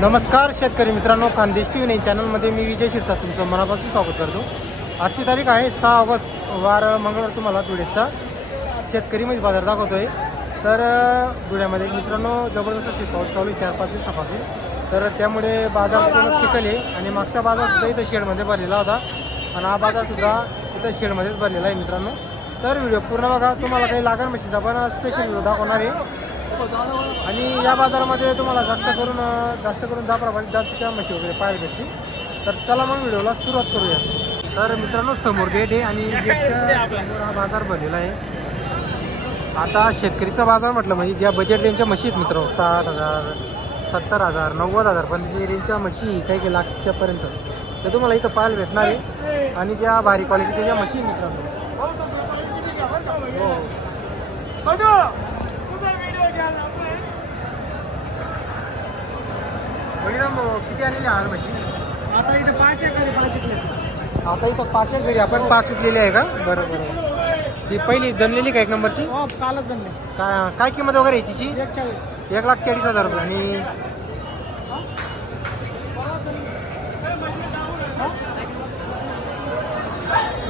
नमस्कार शेतकरी मित्रांनो, खानदेश टी व्ही चॅनलमध्ये मी विजय शिरसाट तुमचं मनापासून स्वागत करतो. आजची तारीख आहे 6 ऑगस्ट वार मंगळवार. तुम्हाला धुळ्याचा शेतकरी म्हणजे बाजार दाखवतोय. तर धुळ्यामध्ये मित्रांनो जबरदस्त पाऊस चालू आहे 4-5 दिवसापासून. तर त्यामुळे बाजार पूर्ण चिखल आहे आणि मागचा बाजारसुद्धा इथं शेडमध्ये भरलेला होता आणि हा बाजारसुद्धा इथं शेडमध्येच भरलेला आहे मित्रांनो. तर व्हिडिओ पूर्ण बघा. तुम्हाला काही लागण म्हशीचा पण स्पेशल व्हिडिओ दाखवणार आहे. आणि या बाजारामध्ये तुम्हाला जास्त करून जाफराबादी जातीच्या म्हशी वगैरे पाहायला भेटतील. तर चला मग व्हिडिओला सुरुवात करूया. तर मित्रांनो समोर गेट आहे आणि गेटच्या समोर हा बाजार भरलेला आहे. आता शेतकरीचा बाजार म्हटलं म्हणजे ज्या बजेट रेंजच्या म्हशी आहेत मित्रांनो, 60,000 70,000 90,000 पर्यंतच्या रेंजच्या म्हशी काही लाखच्या पर्यंत ते तुम्हाला इथं पाहायला भेटणार आहे. आणि ज्या भारी क्वालिटीच्या ज्या म्हशी मित्रांनो किती आलेले आहार म्हशी? आता इथं 5 एकर आता इथं 5 एक घरी आपण 5 विकलेली आहे का? बरं बरं. ती पहिली जनलेली का 1 नंबरची? हो, कालच जमले. काय किंमत वगैरे आहे तिची? 41. 1,40,000 रुपये. आणि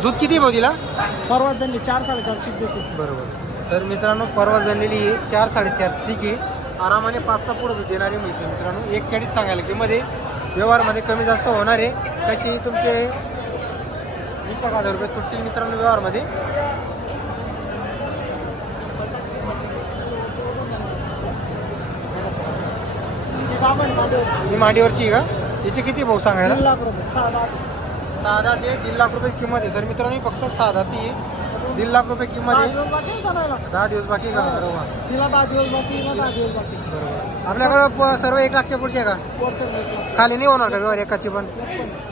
दूध किती भाऊ तिला? परवा जमली 4-4.5 चिक देते. बरोबर. तर मित्रांनो परवा झालेली आहे 4-4.5 चिकी. आरामाने 5चा पुढं दूध देणारी म्हैस आहे मित्रांनो. 1,40 सांगायला किंमत व्यवहारमध्ये कमी जास्त होणार आहे. कशी तुमचे 20,000 रुपये तुटतील मित्रांनो व्यवहारमध्ये. ही मांडीवरची का? याची किती भाऊ सांगायला? 3 लाख रुपये. 6 ते 1.5 लाख रुपये किंमत आहे. तर मित्रांनो फक्त 6 ती 1.5 लाख रुपये किंमत आहे. 10 दिवस बाकी का? तिला 10 दिवस बाकी, 10 दिवस बाकी. बरोबर. आपल्याकडं सर्व 1 लाखच्या पुढचे आहे का? खाली नाही होणार का व्यवहार एकाची पण?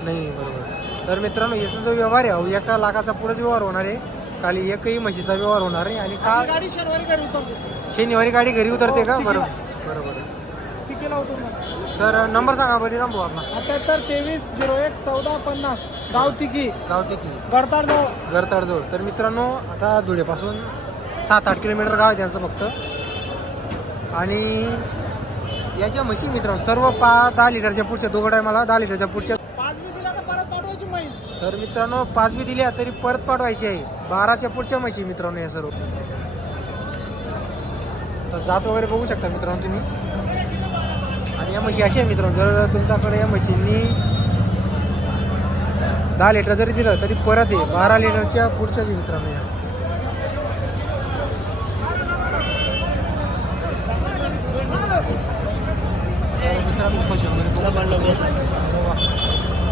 नाही. बरोबर. तर मित्रांनो याचा जो व्यवहार आहे 1 लाखाचा पुढेच व्यवहार होणार आहे. खाली एकही म्हशीचा व्यवहार होणार आहे. आणि का गाडी शनिवारी घरी उतरते. शनिवारी गाडी घरी उतरते का? बरोबर बरोबर. तिकीला उतरणार. तर नंबर सांगा बरं भाऊ आपला. 78-23-01-14-50. गाव तिकी, गावठी गडताड जवळ. गरताडजवळ. तर मित्रांनो आता धुळेपासून 7-8 किलोमीटर गाव आहे त्यांचं फक्त. आणि याच्या म्हशी मित्रांनो सर्व 10 लिटरच्या पुढच्या दोघं टायमाला 10 लिटरच्या पुढच्या. 5 बी दिला तर परत पाठवायची म्हैस. तर मित्रांनो 5 बी दिल्या तरी परत पाठवायची आहे. 12च्या पुढच्या म्हशी मित्रांनो या सर्व. तर जात वगैरे बघू शकता मित्रांनो तुम्ही. आणि या म्हशी अशा आहे मित्रांनो, जर तुमच्याकडे या म्हशींनी 10 लिटर जरी दिलं तरी परत आहे 12 लिटरच्या पुढच्याच मित्रांनो या. मित्रांनो म्हशी वगैरे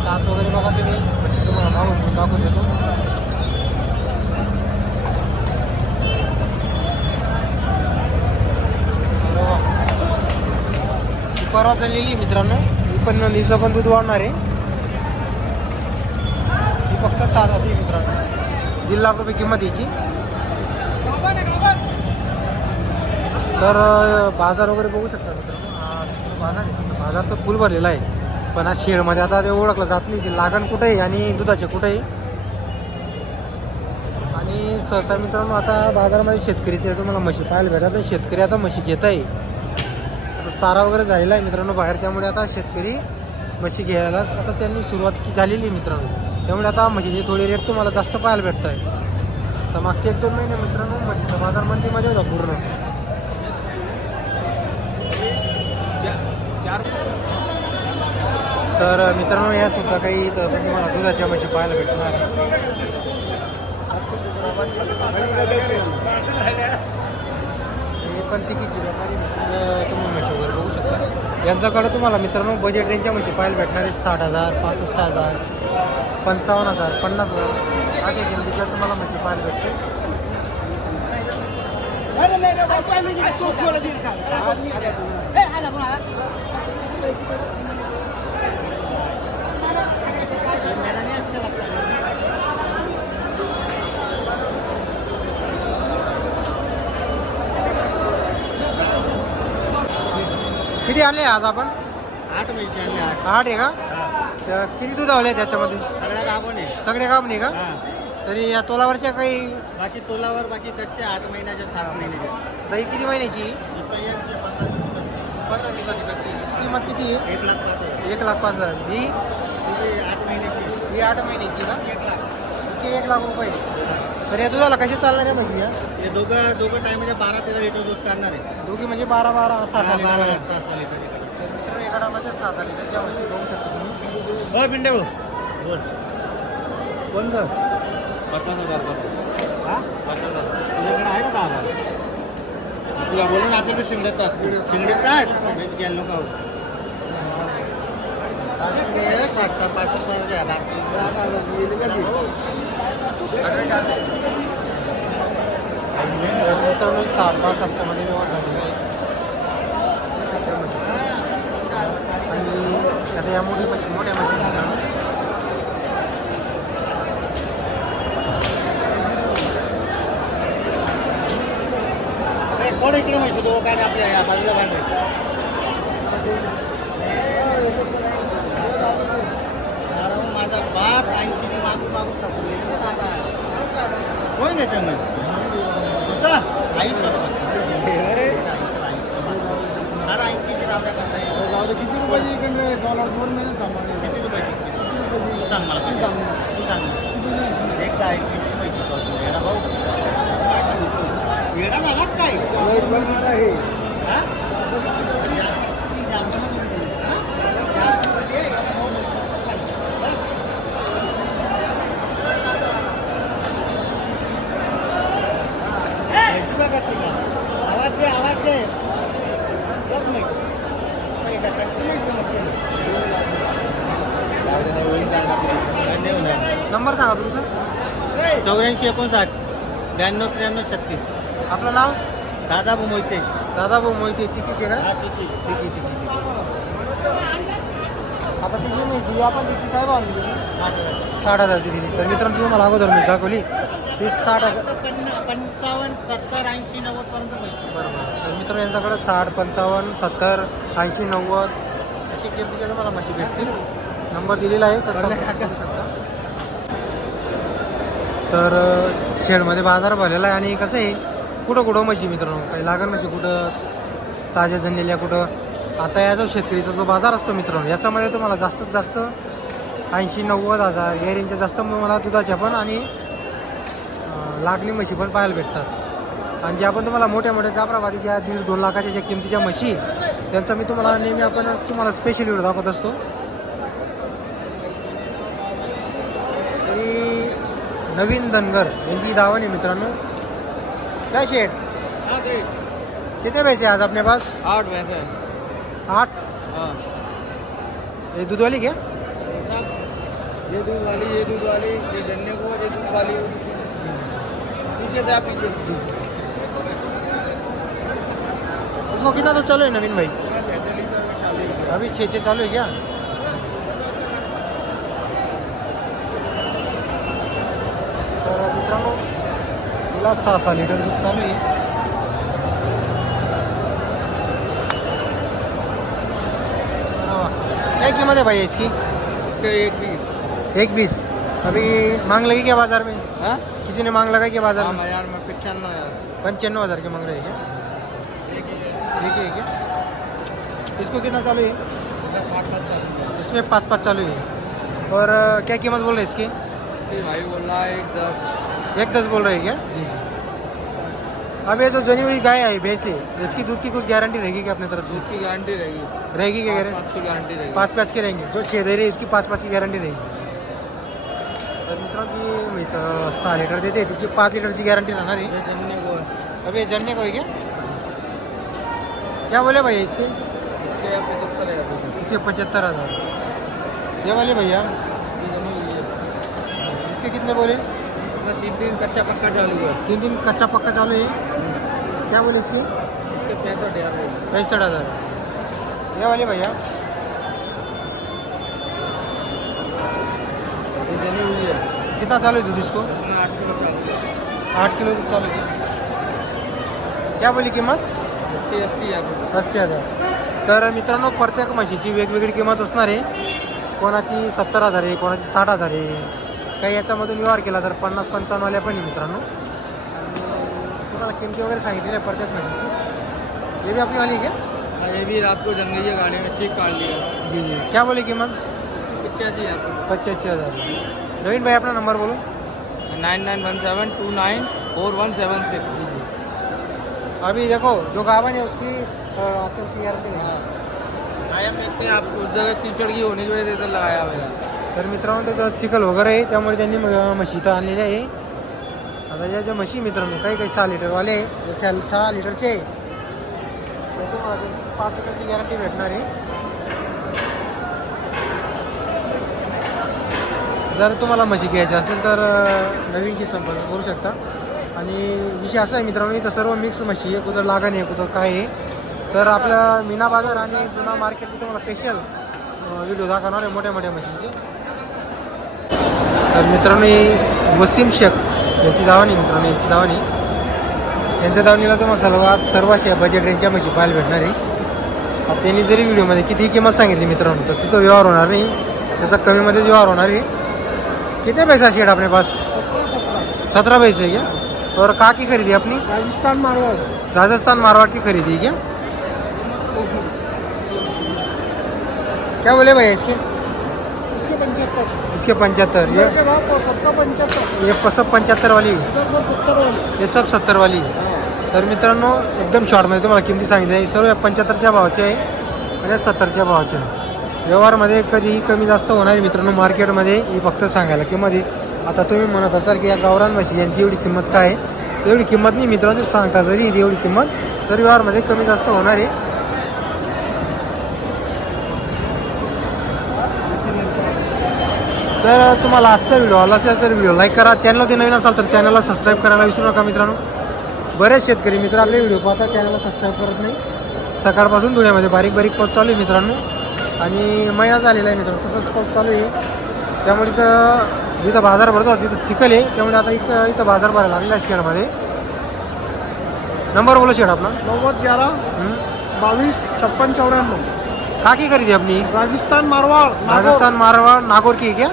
तास वगैरे बघा तुम्ही. म्हणजे तुम्हाला मागून दाखवून देतो. परवा चाललेली मित्रांनो. ही पण नीचं पण दूध वाढणार आहे. ही फक्त 7 होती मित्रांनो. 1.5 लाख रुपये किंमत याची. तर बाजार वगैरे बघू शकता मित्रांनो. बाजार आहे. बाजार तर फुल भरलेला आहे. पण आज शेडमध्ये आता ते ओळखलं जात नाही ते लागण कुठे आहे आणि दुधाचे कुठे आहे. आणि सहसा मित्रांनो आता बाजारामध्ये शेतकरीचे तुम्हाला म्हशी पाहायला भेटतात. शेतकरी आता म्हशी घेत आहे. चारा वगैरे झालेला आहे मित्रांनो बाहेर. त्यामुळे आता शेतकरी म्हशी घ्यायला आता त्यांनी सुरुवात झालेली आहे मित्रांनो. त्यामुळे आता म्हशीचे थोडे रेट तुम्हाला जास्त पाहायला भेटत आहे. तर मागचे 1-2 महिने मित्रांनो म्हशीचा बाजार मंदीमध्ये होता पूर्ण. तर मित्रांनो या सुद्धा काही तर तुम्हाला दुधाच्या म्हशी पाहायला भेटणार. हे पण तिकीची व्यापारी तुम्ही म्हशी वगैरे बघू शकता. यांच्याकडे तुम्हाला मित्रांनो बजेट रेंजच्या म्हशी पाहायला भेटणार आहेत. 60,000 65,000 55,000 50,000 अशा किमतीच्या तुम्हाला म्हशी पाहायला भेटते. किती आणले आज आपण? 8 म्हैशी आणल्या. 8 आहे का? तर किती दूध आवले त्याच्यामध्ये? सगळ्या गाभण आहे. सगळे कापणी का? तरी या तोलावरच्या काही बाकी तोलावर बाकी कच्चे 8 महिन्याच्या 7 महिन्याच्या. दही किती महिन्याची? इथं यांचे 15 15 दिवसाची कच्ची. याची किंमत किती आहे? 1,05,000. 1,05,000. ही 8 महिन्याची. ही 8 महिन्याची का? 1 लाख. हिची 1 लाख रुपये. तर या दुधाला कशी चालणार आहे म्हशी या? हे दोघं टायमध्ये 12-13 लिटर दूध काढणार आहे. दोघी म्हणजे 12-12 6 लिटर. 12 लिटर. तर मित्रांनो एका टायमाच्या 6 लिटरच्या म्हशी बघू शकता तुम्ही. हो पिंडे बोल. कोणतं? 50,000. हा? 50,000. तुझ्याकडे आहे का 10,000? तुला बोलून आपल्याकडे शिंगडत असतो. शिंगडत काय? गेलो नको. मित्रांनो 7-65 मध्ये व्यवहार झालेला आहे. आणि आता या मोठ्या म्हशी मित्रांनो थोडं इकडे माहिती तो काय आपल्या या बाजूला बांधले. माझा बाप 80 मागून टाकून गेले ना दादा. कोण घेतं मग स्वतः आई अरे 80 रावड्या करताय. किती रुपयाची इकडे डॉलर 2 महिने सांभाळले. किती रुपयाची सांग मला. तू सांग एकदा 80 पैसे येडा भाऊ. येडा झाला काय आहे. आवाज दे. नंबर सांगा तुमचा. 84 59 92 93 36. आपलं नाव? दादाभाऊ मोहिते. दादाभाऊ मोहिते. तिकीचे का? हा, तिची. तिकीची. आता तिची माहिती आपण तिची काय भाव दिली? 60,000ची दिली. तर मित्रांनो तुम्ही मला अगोदर मी दाखवली ती 60,000. 55 70 80 90 पर्यंत पैसे. बरोबर. तर मित्रांनो यांच्याकडे 60 55 70 80 90 अशी किमतीच्या तुम्हाला म्हशी भेटतील. नंबर दिलेला आहे तर संपर्क करू शकता. तर शेडमध्ये बाजार भरलेला आहे आणि कसं आहे कुठं कुठं म्हशी मित्रांनो काही लागण म्हशी कुठं ताज्या झालेल्या कुठं. आता या जो शेतकरीचा जो बाजार असतो मित्रांनो याच्यामध्ये तुम्हाला जास्तीत जास्त 80-90 हजार या रेंजच्या जास्त मला दुधाच्या पण आणि लागणी म्हशी पण पाहायला भेटतात. आणि जे आपण तुम्हाला मोठ्या मोठ्या जाफराबादी ज्या 1.5-2 लाखाच्या ज्या किमतीच्या म्हशी त्यांचा मी तुम्हाला नेहमी आपण तुम्हाला स्पेशल व्हिडिओ दाखवत असतो. तरी नवीन धनगर यांची दावण आहे मित्रांनो. क्या शेठ कितने पैसे आज अपने पास? 8 पैसे. 8. हाँ. ये दूध वाली क्या? ये दूध वाली ये गन्ने को ये दूध वाली पीछे से आप पीछे. उसको कितना तो चालू है नवीन भाई? 6 लीटर में चालू है. अभी 6 चालू है क्या? तर मित्रांनो तिला 6 लिटर दूध चालू आहे. क्या कीमत है भाई इसकी? इसके 1,20. 1,20. अभी मांग लगी क्या बाजार में? हाँ किसी ने मांग लगाई क्या बाजार में? यार मैं 95,000. 95,000 के मांग रहे हैं क्या? एक ही है क्या? इसको कितना चालू है? 5 चालू है. इसमें 5 चालू है. और क्या कीमत बोल रहे हैं इसकी? भाई बोल रहा है 1,10. 1,10 बोल रहे हैं क्या? जी जी. अब ये जो जनी हुई गाय है भैंस है इसकी दूध की कुछ गारंटी रहेगी क्या अपने तरफ से? दूध की गारंटी रहेगी. रहेगी क्या गारंटी? 5 की गारंटी रहेगी. 5 के रहेंगे. जो 6 दे रही है इसकी 5 की गारंटी रहेगी. तर मित्रांनो ती म्हैस 6 लिटर देते तिची 5 लिटरची गॅरंटी राहणार आहे. ये जन्ने को है. अब ये जनने को है क्या बोले भैया इसके? इसके 75,000. इसके 75,000. ये वाले भैया ये जनी हुई है. इसके कितने बोले? इसमें 3 कच्चा पक्का चालू है. 3 कच्चा पक्का चालू है. क्या बोले इसके? इसके 65,000 रहेगी. 65,000. ये वाले भैया ये जनी हुई है. कितना चालू है दूध इसको? इसमें 8 किलो चालू है. 8 किलो दूध चालू है. क्या बोली किंमत? इसकी 80,000. 80,000. तर मित्रांनो प्रत्येक म्हशीची वेगवेगळी किंमत असणार आहे. कोणाची 70,000 आहे, कोणाची 60,000 आहे. काही याच्यामधून व्यवहार केला तर 50-55 वाल्या पण आहे मित्रांनो. आणि तुम्हाला किमती वगैरे सांगितलेल्या प्रत्येक म्हशीची. हे बी आपली वाली आहे क्या? ये भी रात को जल गई है गाड़ी में, ठीक काट लिया। जी जी, क्या बोले कीमत? 85,000। 85,000। नवीन भाई अपना नंबर बोलो। 9917294176। जी जी। अभी देखो जो गावन है उसकी आंचल की गारंटी है। कायम देखते हैं आप, उस जगह कीचड़ की होने की वजह से इधर लगाया हुआ है। तर मित्रांनो त्याचं चिखल वगैरे आहे, त्यामुळे त्यांनी म्हशी इथं आणलेल्या आहे. आता या ज्या म्हशी मित्रांनो काही काही 6 लिटरवाले आहे, जे 6 लिटरचे आहे, तर तुम्हाला ते 5 लिटरची गॅरंटी भेटणार आहे. जर तुम्हाला म्हशी घ्यायची असेल तर नवीनशी संपर्क करू शकता. आणि विषय असा आहे मित्रांनो, इथं सर्व मिक्स म्हशी आहे, कुठं लागण आहे, कुठं काय आहे. तर आपल्या मीना बाजार आणि जुना मार्केट तुम्हाला स्पेशल व्हिडिओ दाखवणार आहे मोठ्या मोठ्या म्हशींचे. तर मित्रांनो ही वसीम शेख यांची दावणी, मित्रांनो यांची दावणी, यांच्या दावणीला तुम्हाला सर्व अशा बजेट रेंजच्या म्हशी पाहायला भेटणार आहे. आता त्यांनी जरी व्हिडिओमध्ये किती किंमत सांगितली मित्रांनो, तर तिथं व्यवहार होणार नाही, त्याचा कमीमध्ये व्यवहार होणार आहे. कितने पैसा शेड अपने पास? 17 पैसे है क्या? और कहाँ की खरीदी अपनी? राजस्थान मारवाड़। राजस्थान मारवाड़ की खरीदी है क्या? क्या बोले भैया इसके? इसके 75। इसके 75। ये सबका 75। ये सब 75 वाली, इधर वाली। ये सब 70 वाली. तर मित्रांनो एकदम शॉर्टमध्ये तुम्हाला किमती सांगितल्या आहे. सर्व 75च्या भावाचे आहे आणि 70च्या भावाचे आहे. व्यवहारमध्ये कधीही कमी जास्त होणार आहे मित्रांनो. मार्केटमध्ये ही फक्त सांगायला किंमत आहे. आता तुम्ही म्हणत असाल की या गावरान म्हशी यांची एवढी किंमत काय आहे, एवढी किंमत नाही मित्रांनो. ते सांगता जरी एवढी किंमत, तर व्यवहारमध्ये कमी जास्त होणार आहे. तर तुम्हाला आजचा व्हिडिओ आला असेल तर व्हिडिओ लाईक करा. चॅनलमध्ये नवीन असाल तर चॅनलला सबस्क्राईब करायला विसरू नका मित्रांनो. बरेच शेतकरी मित्र आपले व्हिडिओ पाहता, चॅनलला सबस्क्राईब करत नाही. सकाळपासून धुळ्यामध्ये बारीक बारीक पाऊस चालू आहे मित्रांनो, आणि महिना झालेला आहे मित्रांनो, तसंच पाऊस चालू आहे. त्यामुळे इथं जिथं बाजार भरतो तिथं चिखल आहे, त्यामुळे आता इथं बाजार भरायला लागलेला आहे शेडमध्ये. नंबर बोलो शेड अपना. 9011 22 56 94। का की खरीदी अपनी? राजस्थान मारवाड़। राजस्थान मारवाड़ नागौर की है क्या?